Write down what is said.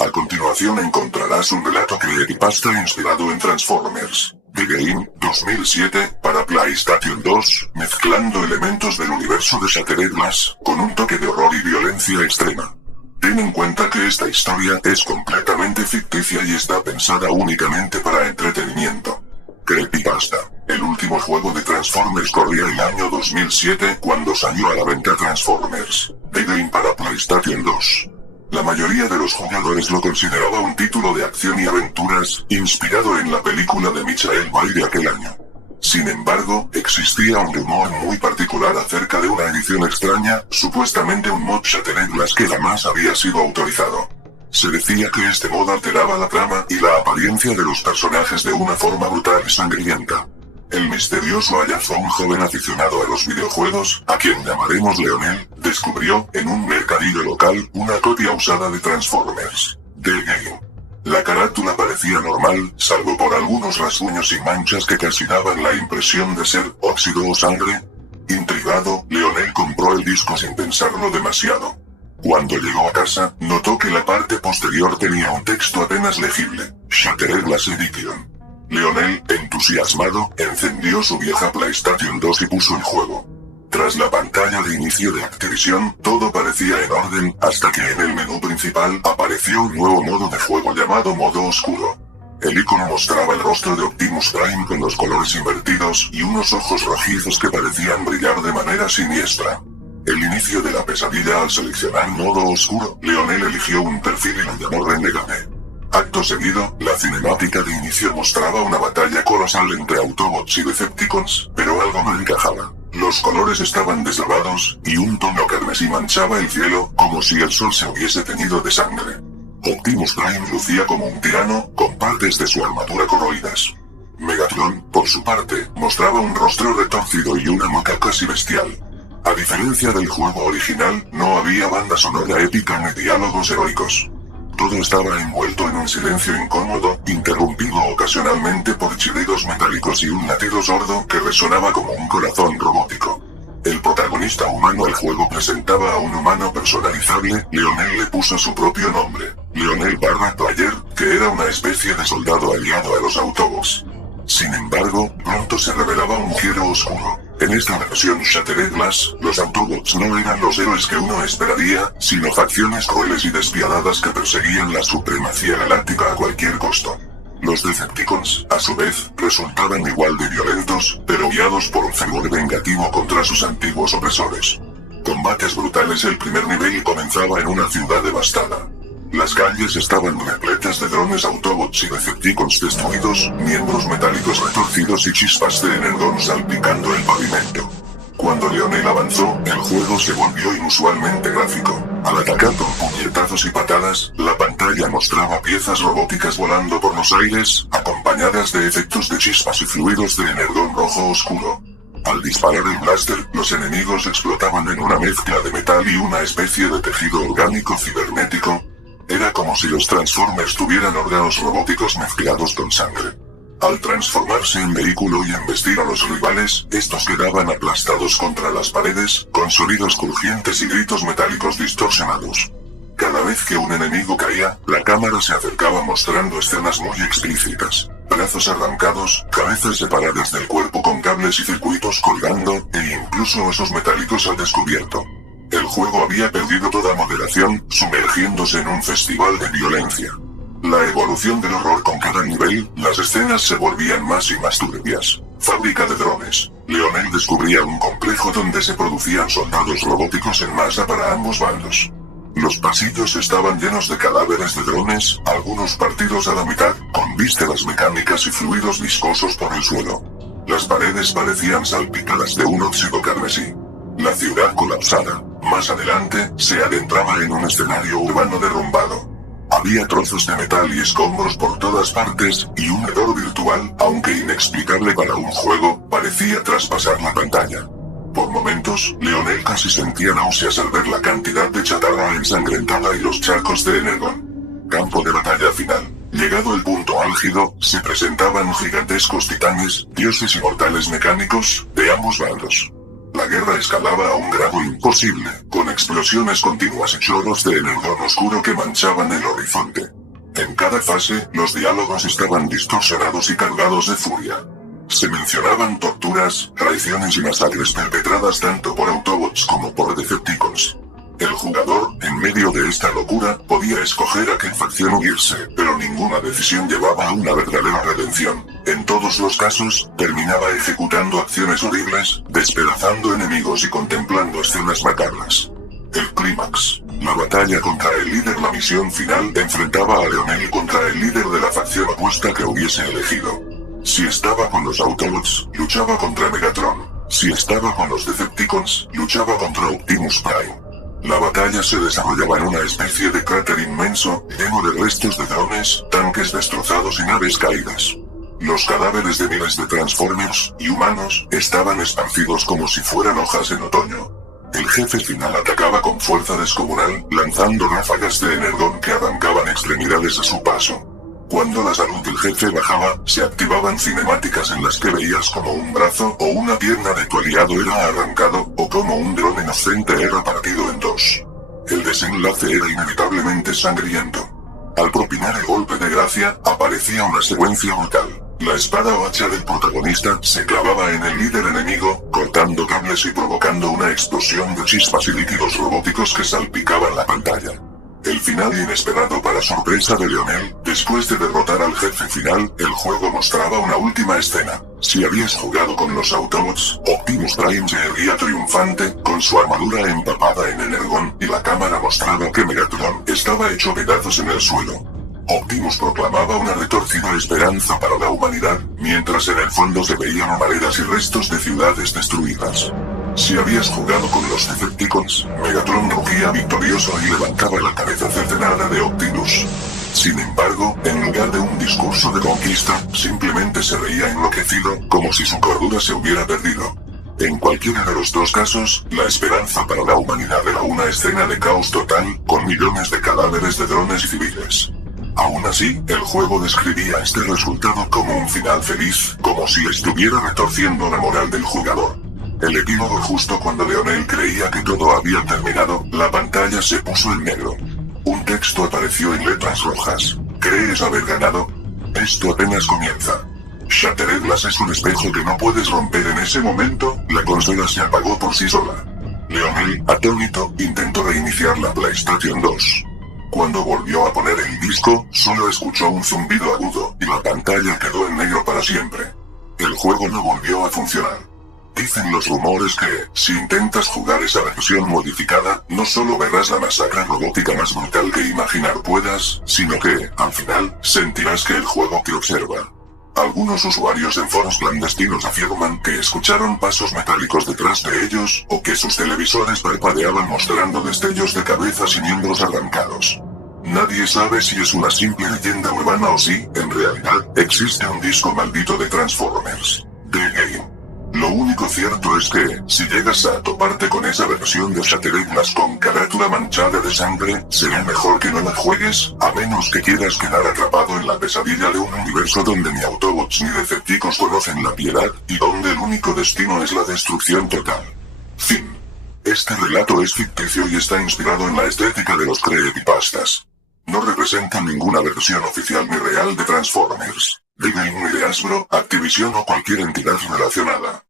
A continuación encontrarás un relato creepypasta inspirado en Transformers. The Game, 2007, para PlayStation 2, mezclando elementos del universo de Shattered Glass, con un toque de horror y violencia extrema. Ten en cuenta que esta historia es completamente ficticia y está pensada únicamente para entretenimiento. Creepypasta. El último juego de Transformers corría el año 2007 cuando salió a la venta Transformers. The Game para PlayStation 2. La mayoría de los jugadores lo consideraba un título de acción y aventuras, inspirado en la película de Michael Bay de aquel año. Sin embargo, existía un rumor muy particular acerca de una edición extraña, supuestamente un mod Shattered Glass que jamás había sido autorizado. Se decía que este mod alteraba la trama y la apariencia de los personajes de una forma brutal y sangrienta. El misterioso hallazgo, un joven aficionado a los videojuegos, a quien llamaremos Leonel, descubrió, en un mercadillo local, una copia usada de Transformers. The Game. La carátula parecía normal, salvo por algunos rasguños y manchas que casi daban la impresión de ser óxido o sangre. Intrigado, Leonel compró el disco sin pensarlo demasiado. Cuando llegó a casa, notó que la parte posterior tenía un texto apenas legible: Shattered Glass Edition. Leonel, entusiasmado, encendió su vieja PlayStation 2 y puso el juego. Tras la pantalla de inicio de Activision, todo parecía en orden, hasta que en el menú principal apareció un nuevo modo de juego llamado Modo Oscuro. El icono mostraba el rostro de Optimus Prime con los colores invertidos y unos ojos rojizos que parecían brillar de manera siniestra. El inicio de la pesadilla. Al seleccionar Modo Oscuro, Leonel eligió un perfil y lo llamó Renegade. Acto seguido, la cinemática de inicio mostraba una batalla colosal entre Autobots y Decepticons, pero algo no encajaba. Los colores estaban deslavados, y un tono carmesí manchaba el cielo, como si el sol se hubiese teñido de sangre. Optimus Prime lucía como un tirano, con partes de su armadura corroídas. Megatron, por su parte, mostraba un rostro retorcido y una boca casi bestial. A diferencia del juego original, no había banda sonora épica ni diálogos heroicos. Todo estaba envuelto en un silencio incómodo, interrumpido ocasionalmente por chirridos metálicos y un latido sordo que resonaba como un corazón robótico. El protagonista humano del juego presentaba a un humano personalizable. Leonel le puso su propio nombre, Leonel/Player, que era una especie de soldado aliado a los Autobots. Sin embargo, pronto se revelaba un giro oscuro. En esta versión Shattered Glass, los Autobots no eran los héroes que uno esperaría, sino facciones crueles y despiadadas que perseguían la supremacía galáctica a cualquier costo. Los Decepticons, a su vez, resultaban igual de violentos, pero guiados por un fervor vengativo contra sus antiguos opresores. Combates brutales. El primer nivel comenzaba en una ciudad devastada. Las calles estaban repletas de drones Autobots y Decepticons destruidos, miembros metálicos retorcidos y chispas de Energon salpicando el pavimento. Cuando Leonel avanzó, el juego se volvió inusualmente gráfico. Al atacar con puñetazos y patadas, la pantalla mostraba piezas robóticas volando por los aires, acompañadas de efectos de chispas y fluidos de Energon rojo oscuro. Al disparar el blaster, los enemigos explotaban en una mezcla de metal y una especie de tejido orgánico cibernético. Era como si los Transformers tuvieran órganos robóticos mezclados con sangre. Al transformarse en vehículo y embestir a los rivales, estos quedaban aplastados contra las paredes, con sonidos crujientes y gritos metálicos distorsionados. Cada vez que un enemigo caía, la cámara se acercaba mostrando escenas muy explícitas. Brazos arrancados, cabezas separadas del cuerpo con cables y circuitos colgando, e incluso huesos metálicos al descubierto. El juego había perdido toda moderación, sumergiéndose en un festival de violencia. La evolución del horror con cada nivel, las escenas se volvían más y más turbias. Fábrica de drones. Leonel descubría un complejo donde se producían soldados robóticos en masa para ambos bandos. Los pasillos estaban llenos de cadáveres de drones, algunos partidos a la mitad, con vísceras mecánicas y fluidos viscosos por el suelo. Las paredes parecían salpicadas de un óxido carmesí. La ciudad colapsada. Más adelante, se adentraba en un escenario urbano derrumbado. Había trozos de metal y escombros por todas partes, y un hedor virtual, aunque inexplicable para un juego, parecía traspasar la pantalla. Por momentos, Leonel casi sentía náuseas al ver la cantidad de chatarra ensangrentada y los charcos de Energon. Campo de batalla final. Llegado el punto álgido, se presentaban gigantescos titanes, dioses inmortales mecánicos, de ambos bandos. La guerra escalaba a un grado imposible, con explosiones continuas y chorros de energón oscuro que manchaban el horizonte. En cada fase, los diálogos estaban distorsionados y cargados de furia. Se mencionaban torturas, traiciones y masacres perpetradas tanto por Autobots como por Decepticons. El jugador, en medio de esta locura, podía escoger a qué facción unirse, pero ninguna decisión llevaba a una verdadera redención. En todos los casos, terminaba ejecutando acciones horribles, despedazando enemigos y contemplando escenas macabras. El clímax. La batalla contra el líder, la misión final, enfrentaba a Leonel contra el líder de la facción opuesta que hubiese elegido. Si estaba con los Autobots, luchaba contra Megatron. Si estaba con los Decepticons, luchaba contra Optimus Prime. La batalla se desarrollaba en una especie de cráter inmenso, lleno de restos de drones, tanques destrozados y naves caídas. Los cadáveres de miles de Transformers y humanos estaban esparcidos como si fueran hojas en otoño. El jefe final atacaba con fuerza descomunal, lanzando ráfagas de energón que arrancaban extremidades a su paso. Cuando la salud del jefe bajaba, se activaban cinemáticas en las que veías como un brazo o una pierna de tu aliado era arrancado, o como un dron inocente era partido en dos. El desenlace era inevitablemente sangriento. Al propinar el golpe de gracia, aparecía una secuencia brutal. La espada o hacha del protagonista se clavaba en el líder enemigo, cortando cables y provocando una explosión de chispas y líquidos robóticos que salpicaban la pantalla. El final inesperado para sorpresa de Leonel, después de derrotar al jefe final, el juego mostraba una última escena. Si habías jugado con los Autobots, Optimus Prime se erguía triunfante, con su armadura empapada en energón, y la cámara mostraba que Megatron estaba hecho pedazos en el suelo. Optimus proclamaba una retorcida esperanza para la humanidad, mientras en el fondo se veían humaredas y restos de ciudades destruidas. Si habías jugado con los Decepticons, Megatron rugía victorioso y levantaba la cabeza cercenada de Optimus. Sin embargo, en lugar de un discurso de conquista, simplemente se veía enloquecido, como si su cordura se hubiera perdido. En cualquiera de los dos casos, la esperanza para la humanidad era una escena de caos total, con millones de cadáveres de drones y civiles. Aún así, el juego describía este resultado como un final feliz, como si estuviera retorciendo la moral del jugador. El epílogo justo cuando Leonel creía que todo había terminado, la pantalla se puso en negro. Un texto apareció en letras rojas. ¿Crees haber ganado? Esto apenas comienza. Shattered Glass es un espejo que no puedes romper. En ese momento, la consola se apagó por sí sola. Leonel, atónito, intentó reiniciar la PlayStation 2. Cuando volvió a poner el disco, solo escuchó un zumbido agudo, y la pantalla quedó en negro para siempre. El juego no volvió a funcionar. Dicen los rumores que, si intentas jugar esa versión modificada, no solo verás la masacre robótica más brutal que imaginar puedas, sino que, al final, sentirás que el juego te observa. Algunos usuarios en foros clandestinos afirman que escucharon pasos metálicos detrás de ellos, o que sus televisores parpadeaban mostrando destellos de cabezas y miembros arrancados. Nadie sabe si es una simple leyenda urbana o si, en realidad, existe un disco maldito de Transformers. The Game. Lo único cierto es que, si llegas a toparte con esa versión de Shattered Glass con carátula manchada de sangre, será mejor que no la juegues, a menos que quieras quedar atrapado en la pesadilla de un universo donde ni Autobots ni Decepticons conocen la piedad, y donde el único destino es la destrucción total. Fin. Este relato es ficticio y está inspirado en la estética de los creepypastas. No representa ninguna versión oficial ni real de Transformers, de Game ni de Hasbro, Activision o cualquier entidad relacionada.